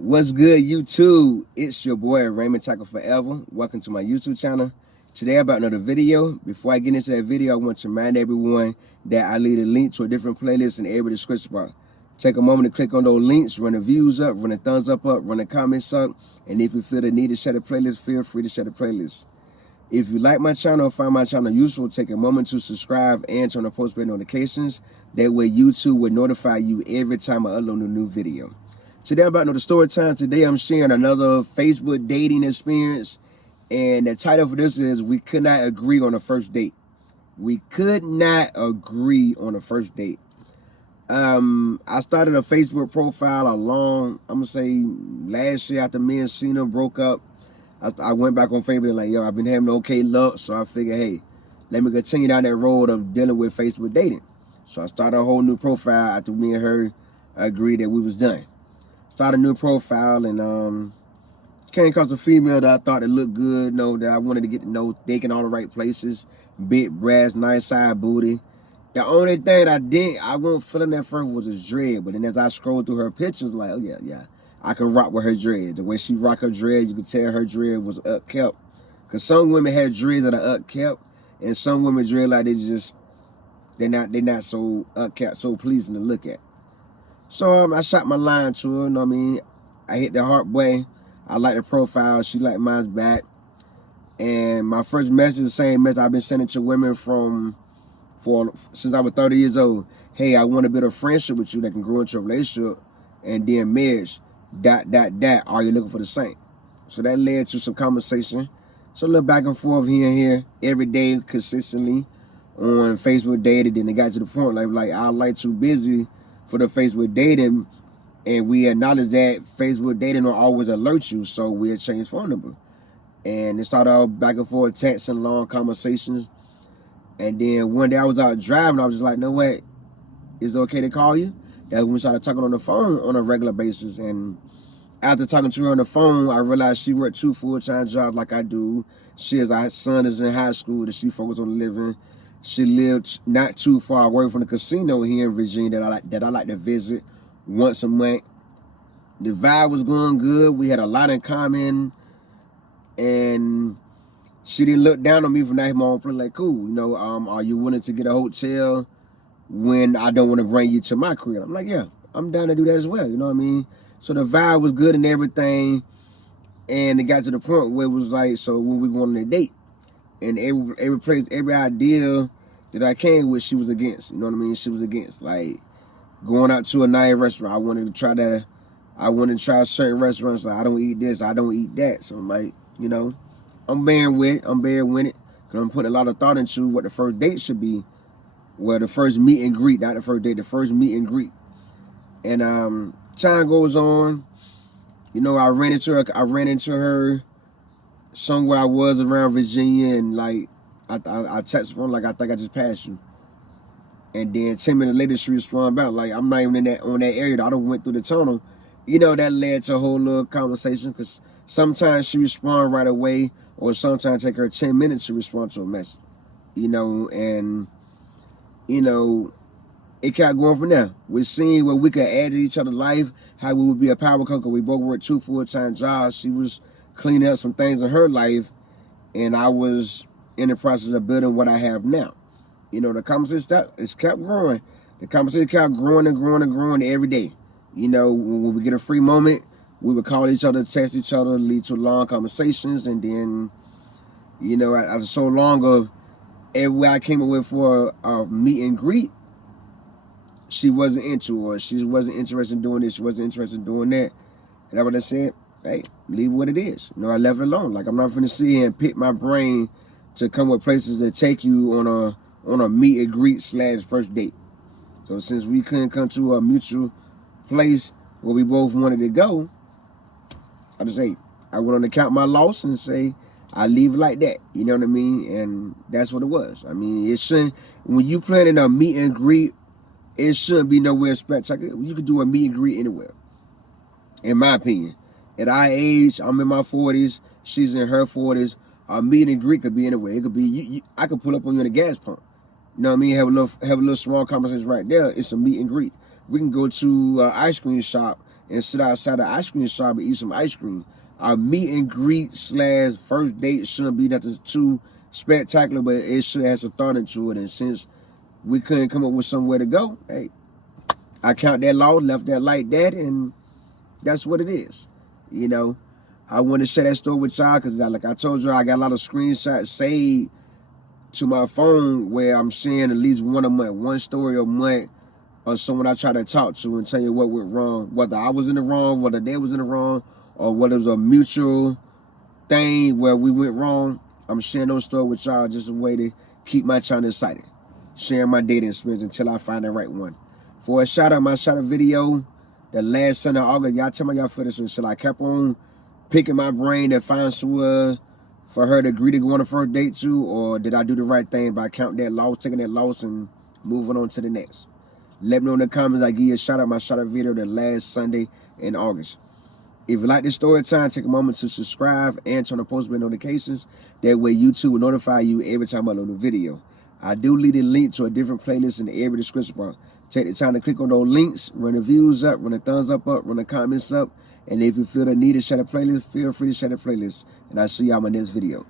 What's good, YouTube? It's your boy Raymondtacular Forever. Welcome to my YouTube channel. Today about another video. Before I get into that video, I want to remind everyone that I leave a link to a different playlist in every description bar. Take a moment to click on those links, run the views up, run the thumbs up, run the comments up, and if you feel the need to share the playlist, feel free to share the playlist. If you like my channel or find my channel useful, take a moment to subscribe and turn on post bell notifications. That way YouTube will notify you every time I upload a new video. Today I'm about to know the story time. Today I'm sharing another Facebook dating experience. And the title for this is We Could Not Agree on the First Date. We could not agree on the first date. I started a Facebook profile I'm gonna say last year after me and Cena broke up. I went back on Facebook like, yo, I've been having okay luck, so I figured, hey, let me continue down that road of dealing with Facebook dating. So I started a whole new profile after me and her agreed that we was done. Started a new profile and came across a female that I thought it looked good, that I wanted to get to know, thick in all the right places, big breasts, nice side booty. The only thing I wasn't feeling at first was a dread, but then as I scrolled through her pictures, like, oh yeah, I can rock with her dread. The way she rock her dread, you could tell her dread was upkept. Cause some women have dreads that are upkept, and some women dread like they're not so upkept, so pleasing to look at. So I shot my line to her, you know what I mean? I hit the heart boy. I like the profile, she liked mine's back. And my first message, the same message I've been sending to women since I was 30 years old. Hey, I want to build a friendship with you that can grow into a relationship and then marriage. ... Are you looking for the same? So that led to some conversation. So a little back and forth here and here, every day, consistently on Facebook dating. Then it got to the point like I like too busy for the Facebook dating, and we acknowledge that Facebook dating will always alert you, so we'll change phone number. And it started off back and forth, texting, long conversations. And then one day I was out driving, I was just like, no way, is it okay to call you? That's when we started talking on the phone on a regular basis. And after talking to her on the phone, I realized she worked 2 full-time jobs like I do. Her son is in high school, that she focused on living. She lived not too far away from the casino here in Virginia that I like to visit once a month. The vibe was going good. We had a lot in common. And she didn't look down on me from that moment. Like, cool, are you willing to get a hotel when I don't want to bring you to my crib? I'm like, yeah, I'm down to do that as well, you know what I mean? So the vibe was good and everything. And it got to the point where it was like, so when we going on a date, and every place, every idea that I came with, she was against, you know what I mean? She was against, like, going out to a nice restaurant. I wanted to try certain restaurants. Like, I don't eat this, I don't eat that. So I'm like, I'm bearing with it. Because I'm putting a lot of thought into what the first date should be. Well, the first meet and greet, not the first date, the first meet and greet. And time goes on. I ran into her somewhere I was around Virginia, and like I texted her like, I think I just passed you. And then 10 minutes later she responded back like, I'm not even on that area. I done went through the tunnel. That led to a whole little conversation, because sometimes she respond right away, or sometimes take her 10 minutes to respond to a message. And it kept going from there. We're seeing what we could add to each other's life, how we would be a power couple. We both worked 2 full-time jobs. She was cleaning up some things in her life, and I was in the process of building what I have now. The conversation it's kept growing. The conversation kept growing and growing and growing every day. When we get a free moment, we would call each other, text each other, lead to long conversations, and then, after so long of everywhere I came up with for a meet and greet, she wasn't into, or she wasn't interested in doing this, she wasn't interested in doing that. And I would have said, hey, leave what it is. I left it alone. Like, I'm not going to sit here and pick my brain to come with places that take you on a meet and greet / first date. So since we couldn't come to a mutual place where we both wanted to go, I just say, I went on to count my loss and say, I leave it like that. You know what I mean? And that's what it was. I mean, it shouldn't, when you planning a meet and greet, it shouldn't be nowhere spectacular. You could do a meet and greet anywhere, in my opinion. At our age, I'm in my 40s, she's in her 40s. A meet and greet could be anywhere. It could be, I could pull up on you at a gas pump. You know what I mean? Have a little small conversation right there. It's a meet and greet. We can go to an ice cream shop and sit outside the ice cream shop and eat some ice cream. Our meet and greet / first date shouldn't be nothing too spectacular, but it should have some thought into it. And since we couldn't come up with somewhere to go, hey, I count that loss, left that like that, and that's what it is. You know, I want to share that story with y'all because, like I told you, I got a lot of screenshots saved to my phone where I'm sharing at least one a month, one story a month, or someone I try to talk to and tell you what went wrong, whether I was in the wrong, whether they was in the wrong, or whether it was a mutual thing where we went wrong. I'm sharing those stories with y'all just a way to keep my channel excited. Sharing my dating experience until I find the right one. For a shout out, my shout out video, the last Sunday of August, y'all tell me y'all feel this one. So I kept on picking my brain to find somewhere for her to agree to go on the first date to, or did I do the right thing by counting that loss, taking that loss, and moving on to the next? Let me know in the comments. I give you a shout out, my shout out video, the last Sunday in August. If you like this story time, take a moment to subscribe and turn on post notifications. That way YouTube will notify you every time I upload a video. I do leave a link to a different playlist in every description bar. Take the time to click on those links, run the views up, run the thumbs up, run the comments up. And if you feel the need to share the playlist, feel free to share the playlist. And I'll see y'all in my next video.